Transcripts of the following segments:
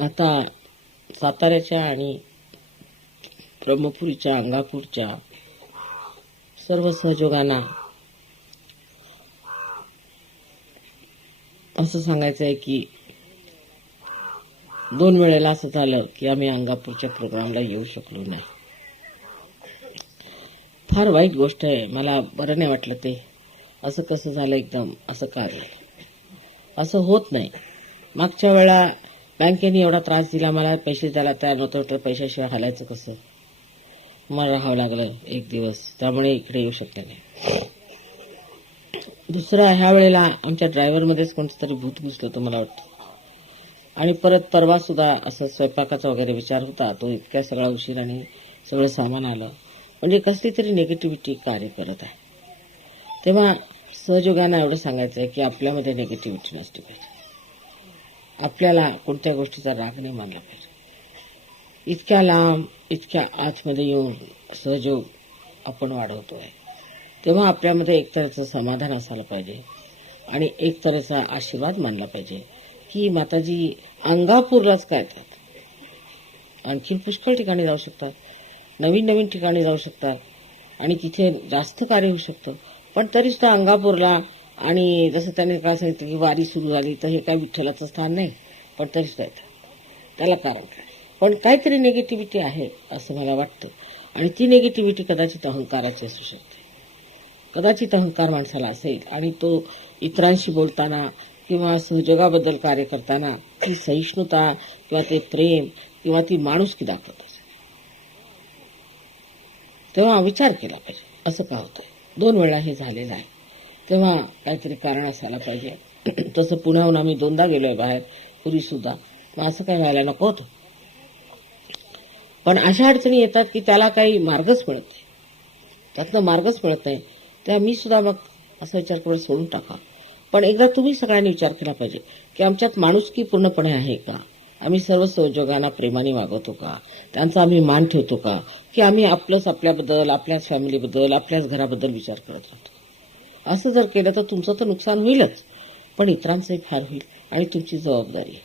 आता साताऱ्याच्या आणि ब्रह्मपुरीच्या, अंगापूरच्या सर्व सहयोगांना असं सांगायचं आहे की 2 वेळेला असं झालं की आम्ही अंगापूरच्या प्रोग्रामला येऊ शकलो नाही. फार वाईट गोष्ट आहे. मला बरं नाही वाटलं ते. असं कसं झालं एकदम, असं का झालं? असं होत नाही. मागच्या वेळा बँकेने एवढा त्रास दिला, मला पैसे द्यायला तयार नव्हतं, तर पैशाशिवाय हालायचं कसं? मला राहावं लागलं 1 दिवस, त्यामुळे इकडे येऊ शकले नाही. दुसरं, ह्या वेळेला आमच्या ड्रायव्हरमध्येच कोणतं तरी भूत घुसलं होतं मला वाटतं. आणि परत परवा सुद्धा असं स्वयंपाकाचा वगैरे विचार होता, तो इतक्या सगळा उशीर आणि सगळं सामान आलं, म्हणजे कसली तरी निगेटिव्हिटी कार्य करत आहे. तेव्हा सहयोगांना एवढं सांगायचं आहे की आपल्यामध्ये निगेटिव्हिटी नसली पाहिजे. आपल्याला कोणत्या गोष्टीचा राग नाही मानला पाहिजे. इतक्या लांब, इतक्या आतमध्ये येऊन सहयोग आपण वाढवतोय, तेव्हा आपल्यामध्ये एक तऱ्हेचं समाधान असायला पाहिजे आणि एक तऱ्हेचा आशीर्वाद मानला पाहिजे की माताजी अंगापूरलाच काय येतात, आणखी पुष्कळ ठिकाणी जाऊ शकतात, नवीन नवीन ठिकाणी जाऊ शकतात आणि तिथे जास्त कार्य होऊ शकतं. पण तरी सुद्धा अंगापूरला, आणि जसं त्याने काय सांगितलं की वारी सुरू झाली तर हे काय विठ्ठलाचं स्थान नाही, पण तरी सुद्धा येतात. त्याला कारण काय? पण काहीतरी निगेटिव्हिटी आहे असं मला वाटतं. आणि ती निगेटिव्हिटी कदाचित अहंकाराची असू शकते. कदाचित अहंकार माणसाला असेल आणि तो इतरांशी बोलताना किंवा सहयोगाबद्दल कार्य करताना ती सहिष्णुता किंवा ते प्रेम किंवा ती माणुसकी दाखवत असेल. तेव्हा विचार केला पाहिजे, असं का होतंय? 2 वेळा हे झालेलं आहे, तेव्हा काहीतरी कारण असायला पाहिजे. तसं पुण्याहून आम्ही 2दा गेलोय बाहेर, पूर्वी सुद्धा. मग असं काय व्हायला नको होतं. पण अशा अडचणी येतात की त्याला काही मार्गच मिळत नाही, त्यातनं मार्गच मिळत नाही. तेव्हा मी सुद्धा मग असा विचार करून सोडून टाका. पण एकदा तुम्ही सगळ्यांनी विचार केला पाहिजे की आमच्यात माणुसकी पूर्णपणे आहे का? आम्ही सर्व सहयोगांना प्रेमाने वागवतो का? त्यांचा आम्ही मान ठेवतो का? की आम्ही आपल्याबद्दल, आपल्याच फॅमिलीबद्दल, आपल्याच घराबद्दल विचार करत राहतो? असं जर केलं तर तुमचं तर नुकसान होईलच, पण इतरांचंही फार होईल आणि तुमची जबाबदारी आहे.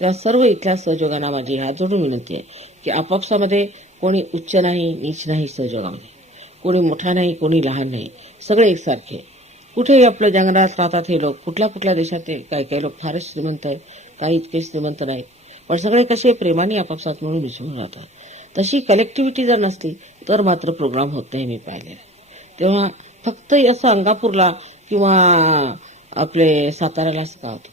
त्या सर्व इथल्या सहयोगांना माझी हात जोडून विनंती आहे की आपापसामध्ये कोणी उच्च नाही, नीच नाही. सहयोगामध्ये कोणी मोठा नाही, कोणी लहान नाही, सगळे एकसारखे. कुठेही आपल्या जंगलात राहतात हे लोक, कुठल्या कुठल्या देशात, काही काही लोक फारच श्रीमंत आहेत, काही इतके श्रीमंत नाहीत, पण सगळे कसे प्रेमाने आपापसात म्हणून मिसळून राहतात. तशी कलेक्टिव्हिटी जर नसली तर मात्र प्रोग्राम होत नाही, मी पाहिलेलं. तेव्हा फक्त असं अंगापूरला किंवा आपले साताऱ्याला असं का होतं?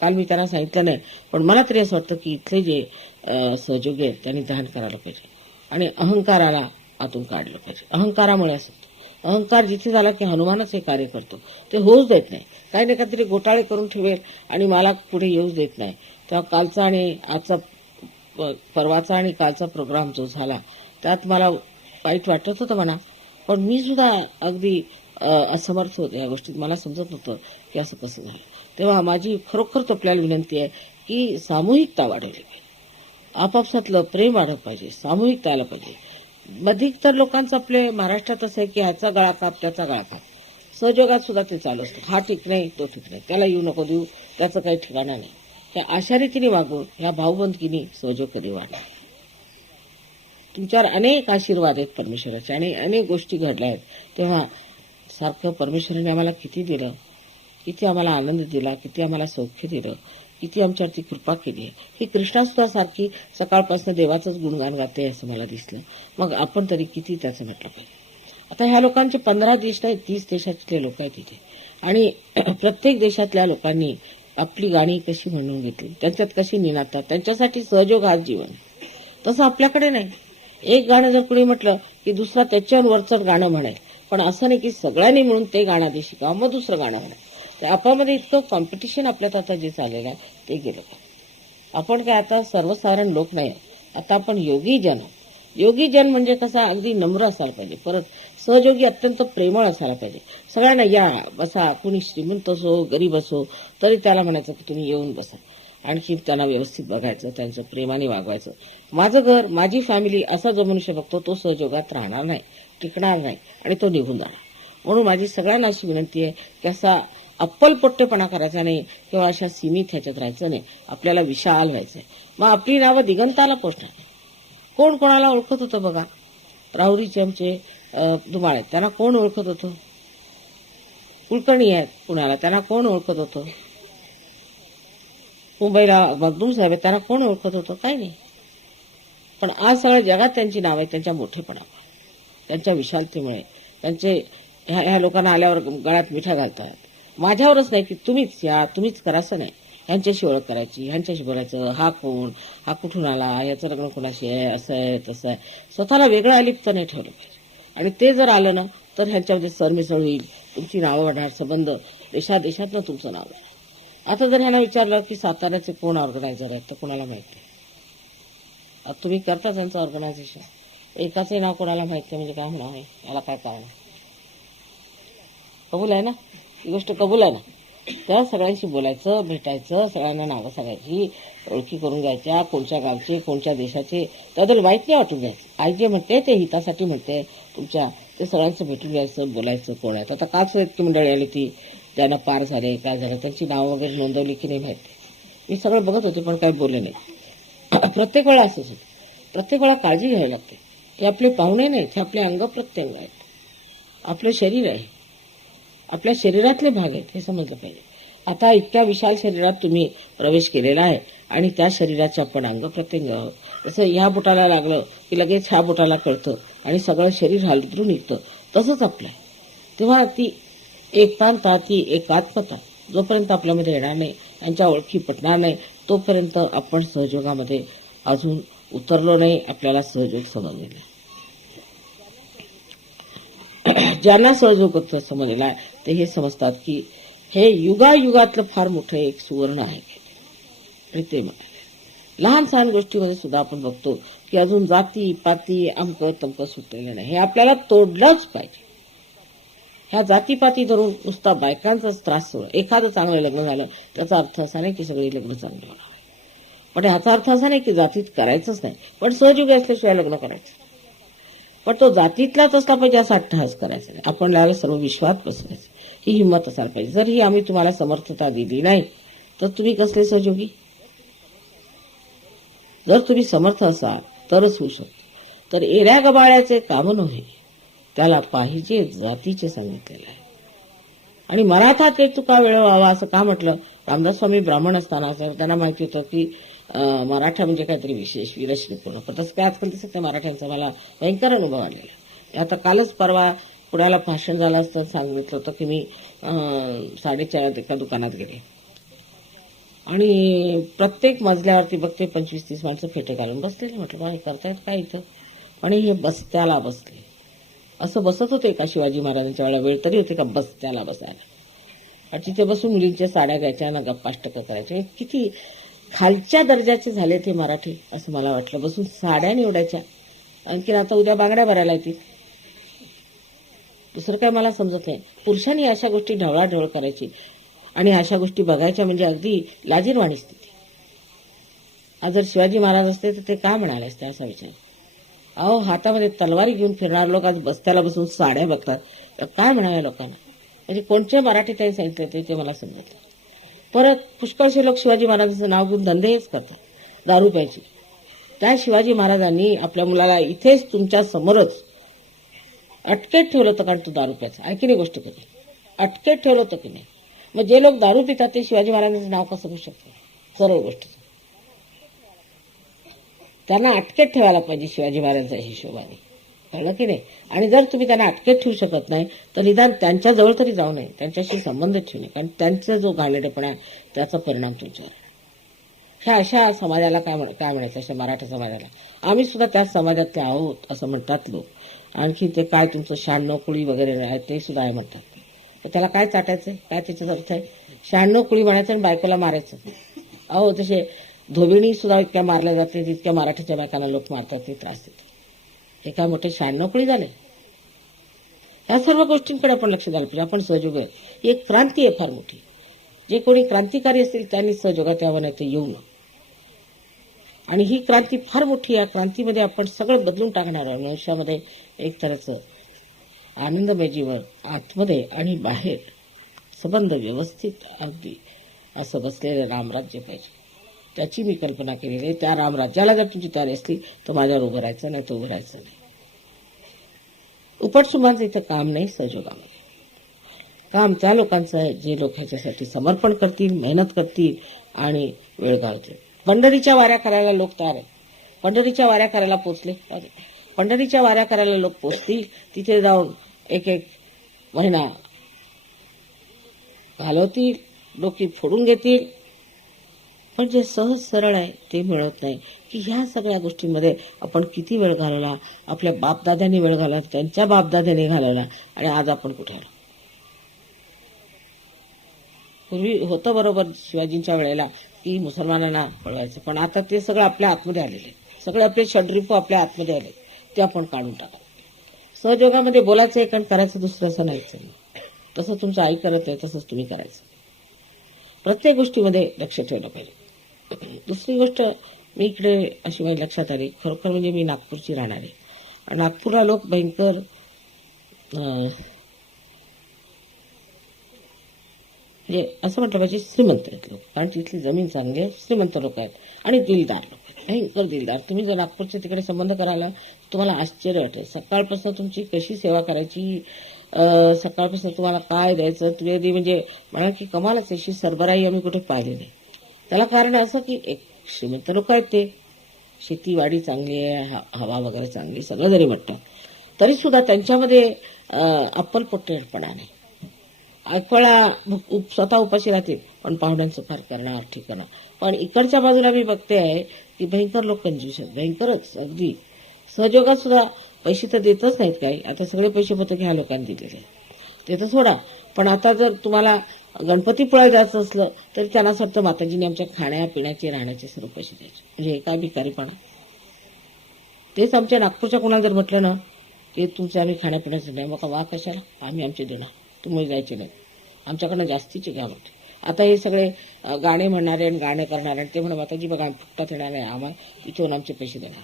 काल मी त्यांना सांगितलं नाही, पण मला तरी असं वाटतं की इथले जे सहयोगी आहेत त्यांनी ध्यान करायला पाहिजे आणि अहंकाराला आतून काढलं पाहिजे. अहंकारामुळे असं होतं. अहंकार जिथे झाला की हनुमानच हे कार्य करतो, ते होऊच देत नाही. काही ना काहीतरी घोटाळे करून ठेवेल आणि मला पुढे येऊच देत नाही. तेव्हा कालचा आणि आजचा, परवाचा आणि कालचा प्रोग्राम जो झाला त्यात मला वाईट वाटत होतं म्हणा, पण मी सुद्धा अगदी असमर्थ होते या गोष्टीत. मला समजत नव्हतं की असं कसं झालं. तेव्हा माझी खरोखर आपल्याला विनंती आहे की सामूहिकता वाढवली पाहिजे, आपापसातलं प्रेम वाढलं पाहिजे, सामूहिकता आलं पाहिजे. अधिक तर लोकांचं आपले महाराष्ट्रात असं आहे की ह्याचा गळा काप, त्याचा गळा काप. सहयोगात सुद्धा ते चालू असतं. हा ठीक नाही, तो ठीक नाही, त्याला येऊ नको देऊ, त्याचं काही ठिकाणा नाही. त्या अशा रीतीने वागून ह्या भाऊबंदकीने सहयोग कधी वाढणार? तुमच्यावर अनेक आशीर्वाद आहेत परमेश्वराचे आणि अनेक गोष्टी घडल्या आहेत. तेव्हा सारखं परमेश्वराने आम्हाला किती दिलं, किती आम्हाला आनंद दिला, किती आम्हाला सौख्य दिलं, किती आमच्यावरती कृपा केली आहे. ही कृष्णा सुद्धा सारखी सकाळपासून देवाचंच गुणगान गाते असं मला दिसलं. मग आपण तरी किती त्याचं म्हटलं पाहिजे. आता ह्या लोकांचे 15 देश नाही, 30 देशातले लोक आहेत तिथे, आणि प्रत्येक देशातल्या लोकांनी आपली गाणी कशी म्हणून घेतली, त्यांच्यात कशी निनादतात, त्यांच्यासाठी सहयोग हाच जीवन. तसं आपल्याकडे नाही. एक गाणं जर कुणी म्हटलं की दुसरा त्याच्यावर वरचं गाणं म्हणाल, पण असं नाही की सगळ्यांनी म्हणून ते गाणं आधी शिकावं मग दुसरं गाणं म्हणाल. तर आपामध्ये इतकं कॉम्पिटिशन आपल्यात आता जे चाललेलं आहे ते गेलं का? आपण काय आता सर्वसाधारण लोक नाही, आता आपण योगी जन. योगी जन म्हणजे कसा, अगदी नम्र असायला पाहिजे. परत सहयोगी अत्यंत प्रेमळ असायला पाहिजे. सगळ्यांना या बसा, कुणी श्रीमंत असो गरीब असो तरी त्याला म्हणायचं की तुम्ही येऊन बसा. आणखी त्यांना व्यवस्थित बघायचं, त्यांचं प्रेमाने वागवायचं. माझं घर, माझी फॅमिली असा जो मनुष्य बघतो तो सहयोगात राहणार नाही, टिकणार नाही आणि तो निघून जाणार. म्हणून माझी सगळ्यांना अशी विनंती आहे की असा अप्पलपोट्टेपणा करायचा नाही किंवा अशा सीमित ह्याच्यात राहायचं नाही. आपल्याला विशाल व्हायचंय. मग आपली नावं दिगंताला पोचणार. कोण कोणाला ओळखत होतं बघा. राहुरी चमचे धुमाळे त्यांना कोण ओळखत होतं. कुलकर्णी आहेत पुण्याला, त्यांना कोण ओळखत होतं. मुंबईला मखदूम साहेब आहेत, त्यांना कोण ओळखत होतं. काही नाही. पण आज सगळ्या जगात त्यांची नाव आहे त्यांच्या मोठेपणामुळे, त्यांच्या विशालतेमुळे. त्यांचे ह्या लोकांना आल्यावर गळ्यात मिठा घालतात. माझ्यावरच नाही की तुम्हीच या, तुम्हीच करा असं नाही. ह्यांच्याशी ओळख करायची, ह्यांच्याशी बोलायचं. हा कोण, हा कुठून आला, याचं लग्न कोणाशी आहे, असं आहे तसं आहे. स्वतःला वेगळं अलिप्त नाही ठेवलं पाहिजे. आणि ते जर आलं ना तर ह्यांच्यामध्ये सरमिसळ होईल, तुमची नावं वाढणार, संबंध देशादेशातनं तुमचं नाव आहे. आता जर ह्यांना विचारलं की साताऱ्याचे कोण ऑर्गनायझर आहेत तर कोणाला माहिती आहे. आता तुम्ही करता त्यांचं ऑर्गनायझेशन, एकाचे नाव कोणाला माहिती म्हणजे काय होणार आहे. याला काय कारण आहे. कबूल आहे ना, ही गोष्ट कबूल आहे ना. तर सगळ्यांशी बोलायचं, भेटायचं, सगळ्यांना नावं सांगायची, ओळखी करून घ्यायच्या, कोणत्या गावचे, कोणत्या देशाचे, त्याबद्दल वाईट नाही वाटून घ्यायचं. आई जे म्हणते ते हितासाठी म्हणते तुमच्या, ते सगळ्यांचं भेटून घ्यायचं, बोलायचं. कोण आहे आता काच इतकी मंडळी आली ती ज्यांना पार झाले, काय झालं, त्यांची नावं वगैरे नोंदवली की नाही माहिती. मी सगळं बघत होते पण काही बोलले नाही. प्रत्येक वेळा असंच होतं. प्रत्येक वेळा काळजी घ्यावी लागते. हे आपले पाहुणे नाहीत, हे आपले अंग प्रत्यंग आहेत. आपलं शरीर आहे, आपल्या शरीरातले भाग आहेत, हे समजलं पाहिजे. आता इतक्या विशाल शरीरात तुम्ही प्रवेश केलेला आहे आणि त्या शरीराचे आपण अंग प्रत्यंग आहोत. जसं ह्या बोटाला लागलं की लगेच ह्या बोटाला कळतं आणि सगळं शरीर हालतून निघतं, तसंच आपलं आहे. तेव्हा ती एकांता, ती एकात्मता जोपर्यंत आपल्यामध्ये येणार नाही, यांच्या ओळखी पटणार नाही, तोपर्यंत आपण सहयोगामध्ये अजून उतरलो नाही, आपल्याला सहयोग समजलेला नाही. ज्यांना सहयोग समजलेला आहे ते हे समजतात की हे युगायुगातलं फार मोठं एक सुवर्ण आहे. आणि ते म्हणाले लहान सहान गोष्टीमध्ये सुद्धा आपण बघतो की अजून जाती पाती अमकं तमकं सुटलेलं नाही. हे आपल्याला तोडलंच पाहिजे. ह्या जातीपाती धरून नुसता बायकांचाच त्रास सोड. एखादं चांगलं लग्न झालं त्याचा अर्थ असा नाही की सगळी लग्न चांगली होणार आहे. पण ह्याचा अर्थ असा नाही की जातीत करायचंच नाही, पण सहयोग असल्याशिवाय लग्न करायचं. पण तो जातीतलाच असला पाहिजे असा अट्टहास करायचा नाही. आपण लागले सर्व विश्वास बसवायचं, ही हिंमत असायला पाहिजे. जर ही आम्ही तुम्हाला समर्थता दिली नाही तर तुम्ही कसले सहयोगी. जर तुम्ही समर्थ असाल तरच होऊ शकतो. तर एऱ्या गबाळ्याचे काम नव्हे, त्याला पाहिजे जातीचे सांगितलेलं आहे. आणि मराठा ते तुका वेळ व्हावा असं का म्हटलं. रामदास स्वामी ब्राह्मण असताना त्यांना माहिती होतं की मराठा म्हणजे काहीतरी विशेष विरश्रीपूर्ण. पण तसं काय आजकाल दिसत नाही. मराठ्यांचा मला भयंकर अनुभव आलेला. आता कालच परवा पुण्याला भाषण झालं असतं, सांगितलं होतं की मी 4:30 एका दुकानात गेले आणि प्रत्येक मजल्यावरती बघते 25-30 माणसं फेटे घालून बसलेले. म्हटलं हे करतायत काय इथं. आणि हे बस्त्याला बसले. असं बसत होते का शिवाजी महाराजांच्या वेळेला वेळ तरी होते का बस्त्याला बसायला. आणि तिथे बसून मुलींच्या साड्या घ्यायच्या ना गप्पाष्टक करायच्या. किती खालच्या दर्जाचे झाले ते मराठी असं मला वाटलं. बसून साड्या निवडायच्या, आणखीन आता उद्या बांगड्या भरायला येतील. दुसरं काय मला समजत नाही. पुरुषांनी अशा गोष्टी ढवळाढवळ करायची आणि अशा गोष्टी बघायच्या म्हणजे अगदी लाजीरवाणी स्थिती. आज जर शिवाजी महाराज असते तर ते का म्हणाले असते असा विचार. अहो हातामध्ये तलवारी घेऊन फिरणार लोक आज बस्त्याला बसून साड्या बघतात, तर काय म्हणावे लोकांना. म्हणजे कोणत्या मराठी त्यांनी सांगितलं ते मला समजत. परत पुष्कळशे लोक शिवाजी महाराजांचं नाव घेऊन धंदेच करतात, दारू प्यायची. त्या शिवाजी महाराजांनी आपल्या मुलाला इथेच तुमच्या समोरच अटकेत ठेवलं होतं, कारण तो दारू प्यायचा. ऐकी नाही गोष्ट कधी अटकेत ठेवलं होतं की नाही. मग जे लोक दारू पितात ते शिवाजी महाराजांचं नाव कसं घेऊ शकतात. सरळ गोष्ट. त्यांना अटकेत ठेवायला पाहिजे शिवाजी महाराजांच्या हिशोबाने, कळलं की नाही. आणि जर तुम्ही त्यांना अटकेत ठेवू शकत नाही तर निदान त्यांच्या जवळ तरी जाऊ नये, त्यांच्याशी संबंध ठेवू नये, कारण त्यांचा जो घाणेरडेपणा आहे त्याचा परिणाम तुमच्यावर. ह्या अशा समाजाला काय म्हणायचं, अशा मराठा समाजाला. आम्ही सुद्धा त्याच समाजातले आहोत असं म्हणतात लोक. आणखी ते काय तुमचं 96 कुळी वगैरे आहे ते सुद्धा आहे म्हणतात. तर त्याला काय चाटायचंय, काय त्याच्यात अर्थ आहे. 96 कुळी म्हणायचं आणि बायकोला मारायचं. अहो तसे धोबिणी सुद्धा इतक्या मारल्या जाते तितक्या मराठीच्या बायकांना लोक मारतात, ते त्रास देतात. हे काय मोठे 96 कुळी झाले. या सर्व गोष्टींकडे आपण लक्ष द्यायला पाहिजे. आपण सहयोग आहे, ही एक क्रांती आहे फार मोठी. जे कोणी क्रांतिकारी असतील त्यांनी सहयोगात यावं, नाही तर येऊ नये. आणि ही क्रांती फार मोठी. या क्रांतीमध्ये आपण सगळं बदलून टाकणार आहोत. मनुष्यामध्ये एक तऱ्हेचं आनंदमय जीवन आतमध्ये आणि बाहेर संबंध व्यवस्थित अगदी असं बसलेलं रामराज्य पाहिजे. त्याची मी कल्पना केलेली आहे. त्या रामराज्याला जर तुमची तयारी असली तर माझ्यावर उभं राहायचं, नाही तर उभं राहायचं नाही. उपटसुंबांचं इथं काम नाही. सहयोगामध्ये काम त्या लोकांचं आहे जे लोक ह्याच्यासाठी समर्पण करतील, मेहनत करतील आणि वेळ घालतील. पंढरीच्या वाऱ्या करायला लोक तयार आहेत. पंढरीच्या वाऱ्या करायला पोचले. पंढरीच्या वाऱ्या करायला लोक पोचतील. तिथे जाऊन एक एक महिना घालवतील, डोकी फोडून घेतील. पण जे सहज सरळ आहे ते मिळत नाही. की ह्या सगळ्या गोष्टींमध्ये आपण किती वेळ घालवला, आपल्या बापदाद्यांनी वेळ घालवला, त्यांच्या बापदाद्यांनी घालवला, आणि आज आपण कुठे आलो. पूर्वी होतं बरोबर शिवाजींच्या वेळेला की मुसलमानांना पळवायचं, पण आता ते सगळं आपल्या आतमध्ये आलेले, सगळे आपले षड्रिपू आपल्या आतमध्ये आले, ते आपण काढून टाका. सहयोगामध्ये बोलायचं एक आणि करायचं दुसरं असं नाहीच. तसं तुमचं आई करत आहे तसंच तुम्ही करायचं. प्रत्येक गोष्टीमध्ये लक्ष ठेवलं पाहिजे. दुसरी गोष्ट मी इकडे अशी माझ्या लक्षात आली, खरोखर म्हणजे मी नागपूरची राहणार आहे. नागपूरला लोक भयंकर म्हणजे असं म्हटलं पाहिजे श्रीमंत आहेत लोक, कारण तिथली जमीन चांगली आहे, श्रीमंत लोक आहेत आणि दिलदार लोक आहेत, भयंकर दिलदार. तुम्ही जर नागपूरच्या तिकडे संबंध करायला तुम्हाला आश्चर्य वाटेल. सकाळपासून तुमची कशी सेवा करायची, सकाळपासून तुम्हाला काय द्यायचं, तुम्ही म्हणजे म्हणा की कमालच अशी सरबराई आम्ही कुठे पाहिली नाही. त्याला कारण असं की एक श्रीमंत लोक आहेत, ते शेतीवाडी चांगली आहे, हवा वगैरे चांगली, सगळं जरी म्हटलं तरी सुद्धा त्यांच्यामध्ये अप्पलपोटेपणा नाही. ऐकवळा स्वतः उपाशी राहतील पण पाहुण्यांचं फार करणार ठिकाणं. पण इकडच्या बाजूला मी बघते आहे की भयंकर लोक कंजूस आहेत, भयंकरच. अगदी सहयोगात सुद्धा पैसे तर देतच नाहीत काही. आता सगळे पैसे फक्त ह्या लोकांनी दिलेले ते तर सोडा. पण आता जर तुम्हाला गणपतीपुळ्याला जायचं असलं तरी त्यांना असं वाटतं माताजीने आमच्या खाण्यापिण्याचे राहण्याचे सर्व पैसे द्यायचे. म्हणजे हे काय भिकारीपणा. तेच आमच्या नागपूरच्या कोणाला जर म्हटलं ना की तुमचं आम्ही खाण्यापिण्याचं नाही, मग वा कशाला, आम्ही आमचे देणार, तुम्ही जायचे नाही, आमच्याकडनं जास्तीचे घ्या म्हणते. आता हे सगळे गाणे म्हणणारे आणि गाणे करणारे ते म्हणा माताजी बघा आम्ही फुकटात येणार नाही, आम्हाला इथून आमचे पैसे देणार.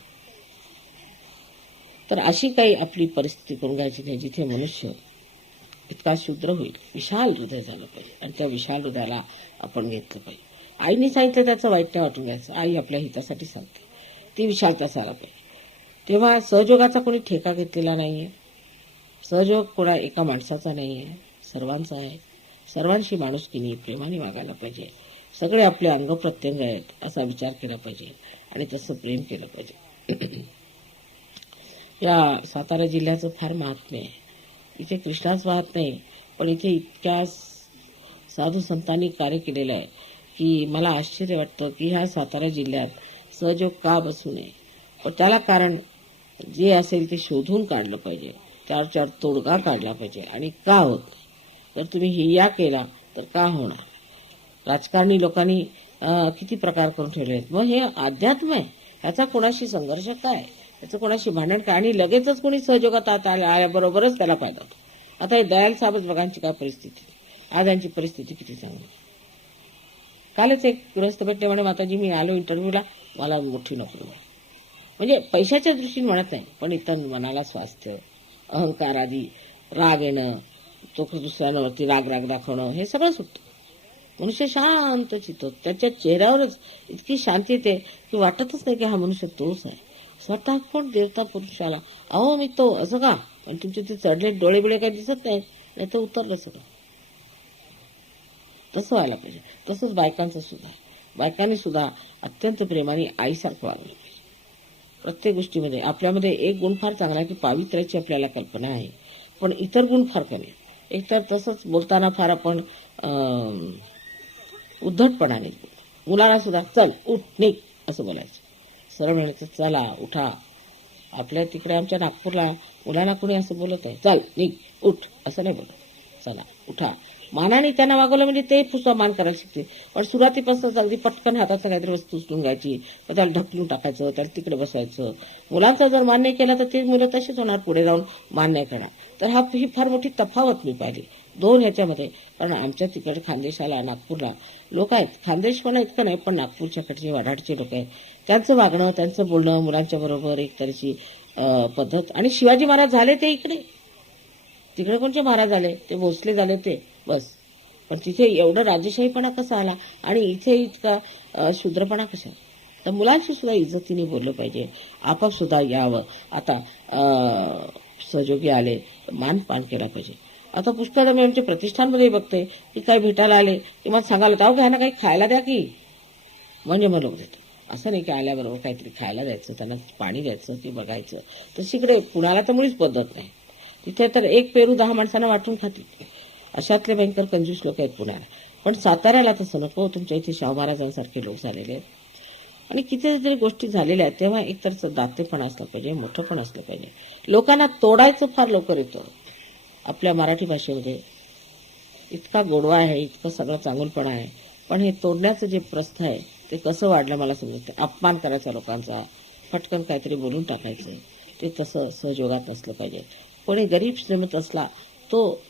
तर अशी काही आपली परिस्थिती करून घ्यायची नाही जिथे मनुष्य इतका शूद्र होईल. विशाल हृदय झालं पाहिजे आणि त्या विशाल हृदयाला आपण घेतलं पाहिजे. आईने सांगितलं त्याचं वाईट नाही वाटून घ्यायचं, आई आपल्या हितासाठी सांगते, ती विशालता असायला पाहिजे. तेव्हा सहयोगाचा कोणी ठेका घेतलेला नाहीये. सहयोग कोणा एका माणसाचा नाहीये, सर्वांचा आहे. सर्वांशी माणुसकीने प्रेमाने वागायला पाहिजे. सगळे आपले अंग प्रत्यंग आहेत असा विचार केला पाहिजे आणि तसं प्रेम केलं पाहिजे. या सातारा जिल्ह्याचं फार महात्म्य आहे. इथे कृष्णाच वाहत नाही, पण इथे इतक्या साधू संतांनी कार्य केलेलं आहे की मला आश्चर्य वाटतं की ह्या सातारा जिल्ह्यात सहयोग का बसू नये. पण त्याला कारण जे असेल ते शोधून काढलं पाहिजे, त्यावर तोडगा काढला पाहिजे. आणि का होत नाही, जर तुम्ही हिया केला तर का होणार. राजकारणी लोकांनी किती प्रकार करून ठेवले आहेत. मग हे अध्यात्म आहे, ह्याचा कोणाशी संघर्ष काय, त्याचं कोणाशी भांडण काय, आणि लगेचच कोणी सहयोगात आल्याबरोबरच त्याला फायदा होतो. आता हे दयाल साहेबच बघांची काय परिस्थिती, आज यांची परिस्थिती किती चांगली. कालच एक गृहस्थ भेटले, म्हणे माताजी मी आलो इंटरव्ह्यूला, मला मोठी नोकरी मिळाली. म्हणजे पैशाच्या दृष्टीने म्हणत नाही, पण इतर मनाला स्वास्थ्य, अहंकार आदी, राग येणं, तो दुसऱ्यांवरती राग दाखवणं, हे सगळं सुटतं. मनुष्य शांत चित्त, त्याच्या चेहऱ्यावरच इतकी शांती येते की वाटतच नाही की हा मनुष्य तोच आहे. स्वतः कोण देवता पुरुषाला, अहो मी तो, असं का, पण तुमचे ते चढले डोळे बिळे काही दिसत नाहीत, नाही तर उतरलं सगळं. तसं व्हायला पाहिजे. तसंच बायकांचं सुद्धा, बायकांनी सुद्धा अत्यंत प्रेमाने आईसारखं वागलं पाहिजे. प्रत्येक गोष्टीमध्ये आपल्यामध्ये एक गुण फार चांगला आहे की पावित्र्याची आपल्याला कल्पना आहे, पण इतर गुण फार कमी. एकतर तसंच बोलताना फार आपण उद्धटपणाने मुलाला सुद्धा चल उठ निघ असं बोलायचं, सरळ म्हणायचं चला उठा. आपल्या तिकडे आमच्या नागपूरला मुलांना कोणी असं बोलत आहे, चल निघ उठ असं नाही बोलत, चला उठा. मानाने त्यांना वागवलं म्हणजे ते पुन्हा मान करायला शिकते. पण सुरुवातीपासूनच अगदी पटकन हातात काहीतरी वस्तू उचलून घ्यायची, तर त्याला ढकलून टाकायचं, त्याला तिकडे बसवायचं. मुलांचा जर मान नाही केला तर ते मुलं तशीच होणार, पुढे जाऊन मान नाही करणार. तर ही फार मोठी तफावत मी पाहिली दोन ह्याच्यामध्ये. कारण आमच्या तिकडे खानदेशाला नागपूरला लोक आहेत, खानदेश म्हणा इतकं नाही, पण नागपूरच्याकडचे वडाडचे लोक आहेत. त्यांचं वागणं, त्यांचं बोलणं मुलांच्या बरोबर एक तऱ्हेची पद्धत. आणि शिवाजी महाराज झाले ते इकडे, तिकडे कोणचे महाराज झाले, ते भोसले झाले ते बस. पण तिथे एवढं राजेशाहीपणा कसा आला आणि इथे इतका शूद्रपणा कसा? तर मुलांशी सुद्धा इज्जतीने बोललं पाहिजे. आपण सुद्धा यावं. आता सहयोगी आले मानपान केला पाहिजे. आता पुष्कळदा मी आमच्या प्रतिष्ठानमध्ये बघते की काही भेटायला आले की मला सांगायला जाऊ घ्या ना, काही खायला द्या की, म्हणजे मग लोक देतो. असं नाही की आल्याबरोबर काहीतरी खायला द्यायचं, त्यांना पाणी द्यायचं ते बघायचं. तशीकडे पुण्याला तर मुळीच पद्धत नाही. तिथे तर एक पेरू 10 माणसांना वाटून खातील. अशातले भयंकर कंजूस लोक आहेत पुण्याला. पण साताऱ्याला तसं नको. तुमच्या इथे शाहू महाराजांसारखे लोक झालेले आहेत आणि कितीतरी गोष्टी झालेल्या आहेत. तेव्हा एकतर दातेपण असलं पाहिजे, मोठं पण असलं पाहिजे. लोकांना तोडायचं फार लवकर येतं. आपल्या मराठी भाषेमध्ये इतका गोडवा आहे, इतकं सगळं चांगुलपणा आहे, पण हे तोडण्याचं जे प्रस्थ आहे ते कसं वाढलं मला समजतं. अपमान करायचा लोकांचा, फटकन काहीतरी बोलून टाकायचं, ते तसं सहयोगात नसलं पाहिजे. कोणी गरीब श्रीमंत असला तो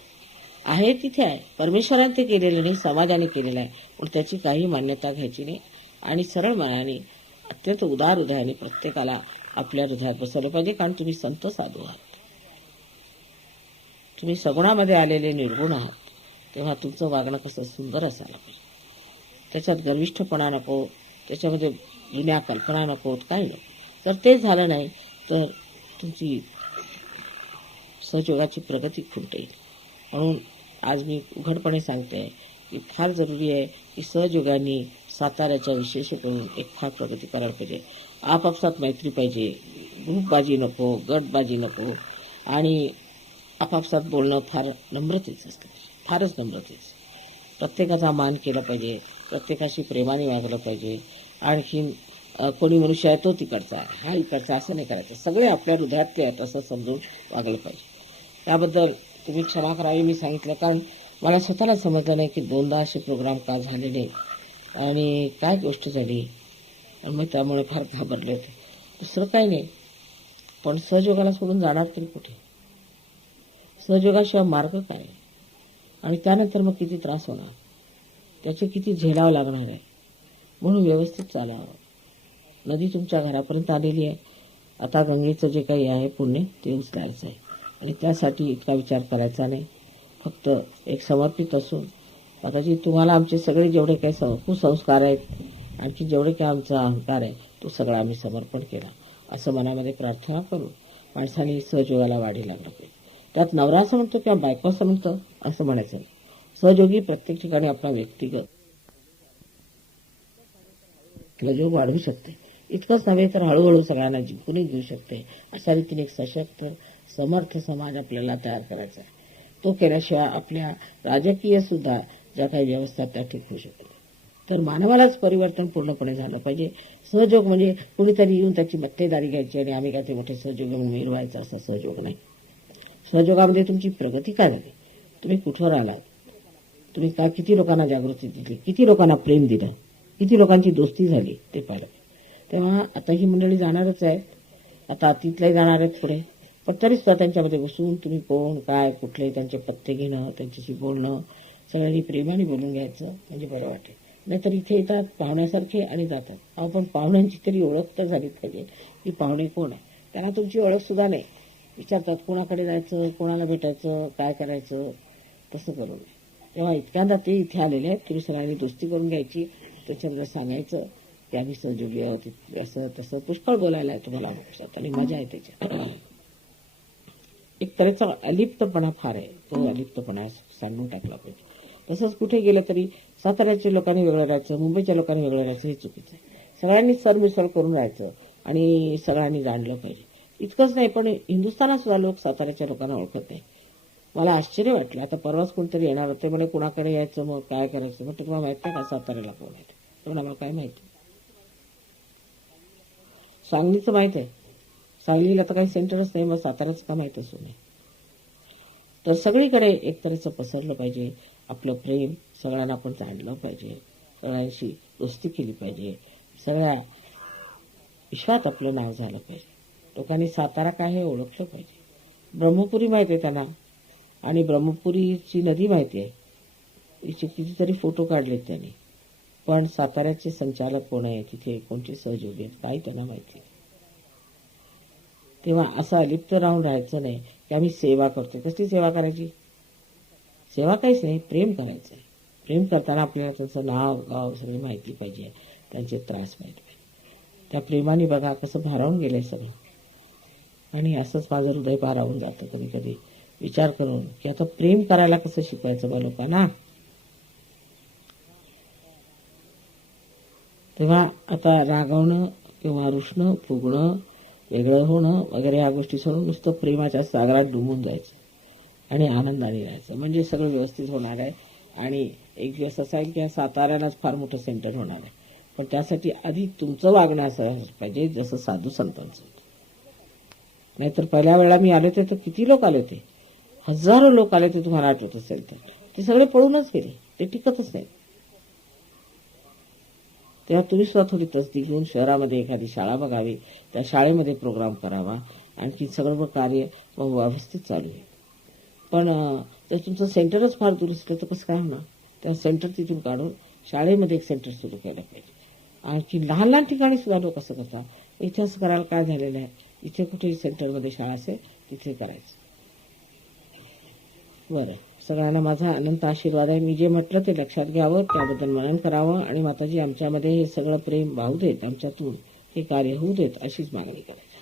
आहे तिथे आहे, परमेश्वराने ते केलेलं नाही, समाजाने केलेलं आहे, पण त्याची काही मान्यता घ्यायची नाही आणि सरळ मनाने अत्यंत उदार हृदयाने प्रत्येकाला आपल्या हृदयात बसवलं पाहिजे. कारण तुम्ही संत साधू आहात, तुम्ही सगुणामध्ये आलेले निर्गुण आहात. तेव्हा तुमचं वागणं कसं सुंदर असायला पाहिजे. त्याच्यात गर्विष्ठपणा नको, त्याच्यामध्ये जुन्या कल्पना नकोत, काही नको. जर ते झालं नाही तर तुमची सहयोगाची प्रगती खुंटेल. म्हणून आज मी उघडपणे सांगते की फार जरुरी आहे की सहयोगांनी साताऱ्याच्या विशेष करून एक फार प्रगती करायला पाहिजे. आपापसात मैत्री पाहिजे, ग्रुपबाजी नको, गटबाजी नको आणि आपापसात बोलणं फार नम्रतेचं असतं, फारच नम्रतेचं. प्रत्येकाचा मान केला पाहिजे, प्रत्येकाशी प्रेमाने वागलं पाहिजे. आणखीन कोणी मनुष्य आहे तो तिकडचा आहे, हा इकडचा, असं नाही करायचं. सगळे आपल्या हृदयातले आहेत असं समजून वागलं पाहिजे. त्याबद्दल तुम्ही क्षमा करावी मी सांगितलं, कारण मला स्वतःला समजलं नाही की 2दा असे प्रोग्राम का झाले नाहीत आणि काय गोष्ट झाली. मग त्यामुळे फार घाबरले होते. दुसरं काही नाही, पण सहयोगाला सोडून जाणार तरी कुठे? सहयोगाशिवाय मार्ग काय? आणि त्यानंतर मग किती त्रास होणार, त्याचे किती झेलावं लागणार आहे. म्हणून व्यवस्थित चालावं. नदी तुमच्या घरापर्यंत आलेली आहे. आता गंगेचं जे काही आहे पुण्य ते उचलायचं आहे आणि त्यासाठी इतका विचार करायचा नाही. फक्त एक समर्पित असून आता जी तुम्हाला आमचे सगळे जेवढे काही कुसंस्कार आहेत, आणखी जेवढे काही आमचा अहंकार आहे, तो सगळा आम्ही समर्पण केला असं मनामध्ये प्रार्थना करून माणसाने सहयोगाला वाढी लागलं पाहिजे. त्यात नवरा असं म्हणतो किंवा बायको असं म्हणतं असं म्हणायचं नाही. सहयोगी प्रत्येक ठिकाणी आपला व्यक्तिगत सहयोग वाढवू शकते. इतकंच नव्हे तर हळूहळू सगळ्यांना जिंकूनही घेऊ शकते. अशा रीतीने एक सशक्त समर्थ समाज आपल्याला तयार करायचा आहे. तो केल्याशिवाय आपल्या राजकीय सुद्धा ज्या काही व्यवस्था त्या ठीक होऊ शकतात. तर मानवालाच परिवर्तन पूर्णपणे झालं पाहिजे. सहयोग म्हणजे कुणीतरी येऊन त्याची मक्तेदारी घ्यायची आणि आम्ही काय ते मोठे सहयोग म्हणून मिरवायचा, असा सहयोग नाही. सहयोगामध्ये तुमची प्रगती काय झाली, तुम्ही कुठवर आलात, तुम्ही काय किती लोकांना जागृती दिली, किती लोकांना प्रेम दिलं, किती लोकांची दोस्ती झाली ते पाहिलं. तेव्हा आता ही मंडळी जाणारच आहेत, आता अतीतलाही जाणार आहेत पुढे, पण तरी सुद्धा त्यांच्यामध्ये बसून तुम्ही कोण काय कुठले त्यांचे पत्ते घेणं, त्यांच्याशी बोलणं, सगळ्यांनी प्रेमाने बोलून घ्यायचं म्हणजे बरं वाटेल. नाहीतर इथे येतात पाहुण्यासारखे आणि जातात. अहो पण पाहुण्यांची तरी ओळख तर झाली पाहिजे की पाहुणे कोण आहे. त्यांना तुमची ओळख सुद्धा नाही, विचारतात कोणाकडे जायचं, कोणाला भेटायचं, काय करायचं. तसं करू नये. तेव्हा इतक्यांदा ते इथे आलेले आहेत, तुम्ही सगळ्यांनी दोस्ती करून घ्यायची. त्याच्यामध्ये सांगायचं की आम्ही सहयोगी आहोत, असं तसं पुष्कळ बोलायला आहे तुम्हाला आयुष्यात आणि मजा आहे त्याच्यात. एक तऱ्हेचा अलिप्तपणा फार आहे, तो अलिप्तपणा सांगून टाकला पाहिजे. तसंच कुठे गेलं तरी साताऱ्याच्या लोकांनी वेगळं राहायचं, मुंबईच्या लोकांनी वेगळं राहायचं, हे चुकीचं आहे. सगळ्यांनी सरमिसळ करून राहायचं आणि सगळ्यांनी जाणलं पाहिजे. इतकंच नाही, पण हिंदुस्थानात सुद्धा लोक साताऱ्याच्या लोकांना ओळखत नाही. मला आश्चर्य वाटलं. आता परवाच कोणतरी येणार होते, म्हणे कुणाकडे यायचं, मग काय करायचं. मग तुम्हाला माहित नाही का साताऱ्याला कोण आहे? पण आम्हाला काय माहिती. सांगलीचं माहित आहे, सांगलीला तर काही सेंटरच नाही, मग साताऱ्याचं का माहित असू नये. तर सगळीकडे एक तऱ्हेचं पसरलं पाहिजे आपलं प्रेम, सगळ्यांना आपण जाणलं पाहिजे, सगळ्यांशी दोस्ती केली पाहिजे, सगळ्या विश्वात आपलं नाव झालं पाहिजे. लोकांनी सातारा काय हे ओळखलं पाहिजे. ब्रह्मपुरी माहिती आहे त्यांना आणि ब्रह्मपुरीची नदी माहिती आहे, तिचे कितीतरी फोटो काढलेत त्यांनी, पण साताऱ्याचे संचालक कोण आहे, तिथे कोणते सहयोगी आहेत, काही त्यांना माहिती नाही. तेव्हा असं अलिप्त राहून राहायचं नाही की आम्ही सेवा करतो. कसली सेवा करायची? सेवा काहीच नाही, प्रेम करायचं आहे. प्रेम करताना आपल्याला त्यांचं नाव गाव सगळी माहिती पाहिजे, त्यांचे त्रास माहिती पाहिजे. त्या प्रेमाने बघा कसं भारावून गेलंय सगळं. आणि असंच माझं हृदय भारावून जातं कधी कधी विचार करून की आता प्रेम करायला कसं शिकवायचं बा लोकांना. तेव्हा आता रागवणं किंवा रुसणं, फुगणं, वेगळं होणं वगैरे ह्या गोष्टी सोडून नुसतं प्रेमाच्या सागरात डुंबून जायचं आणि आनंदाने राहायचं, म्हणजे सगळं व्यवस्थित होणार आहे. आणि एक दिवस असा आहे की साताऱ्यालाच फार मोठं सेंटर होणार आहे. पण त्यासाठी आधी तुमचं वागणं असं पाहिजे जसं साधू संतांचं. नाहीतर पहिल्या वेळा मी आले होते तर किती लोक आले होते, हजारो लोक आले होते, तुम्हाला आठवत असेल तर. ते सगळे पळूनच गेले, ते टिकतच नाही. तेव्हा तुम्ही सुद्धा थोडी तसदी घेऊन शहरामध्ये एखादी शाळा बघावी, त्या शाळेमध्ये प्रोग्राम करावा, आणखी सगळं कार्य व्यवस्थित चालू आहे. पण जर तुमचं सेंटरच फार दूर असलं तर कसं काय होणार. त्या सेंटर तिथून काढून शाळेमध्ये एक सेंटर सुरू केलं पाहिजे. आणखी लहान लहान ठिकाणी सुद्धा लोक असं करतात. इथे असं करायला काय झालेलं आहे, इथे कुठे सेंटरमध्ये शाळा असेल तिथे करायचं. बरं, सगळ्यांना माझा अनंत आशीर्वाद आहे. मी जे म्हटलं ते लक्षात घ्यावं, त्याबद्दल मनन करावं आणि माताजी आमच्यामध्ये हे सगळं प्रेम वाहू देत, आमच्यातून हे कार्य होऊ देत, अशीच मागणी करायची.